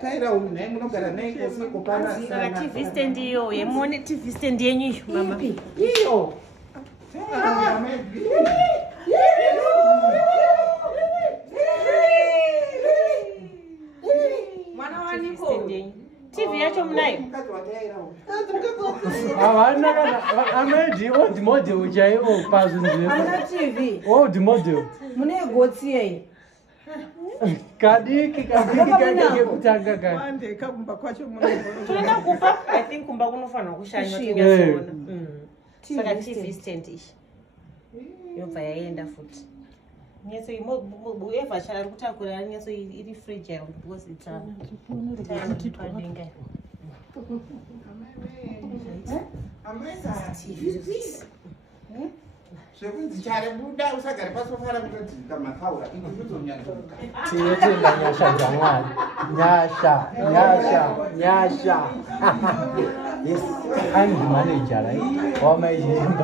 Taira une munogara nei kosi kupana sana. TV stand iyo, yemone TV stand yenyu mama. Iyo. Mwana wani ko. TV yacho mnayo. Hawana kana amedi old model ujai o pazu nje. Ana TV. Old model. Mune gotsi yai. Kadiki kutanga gani. Wande kabumba kwacho mune. Tunaenda kupa. I think kumba kunofana kushanywa tingasona. Saka TV stand ishi. Yobva yaenda futi. Nyeso eva chala kutakura nyeso iri fridge yayo because it's padenga. Amesa Sekunzi chare buda usagara pasofara kuti kamakaura ikuzonyanya. Tiyetenda nyasha jamwari. Nyasha. Yes, I'm the manager, right? What am I doing?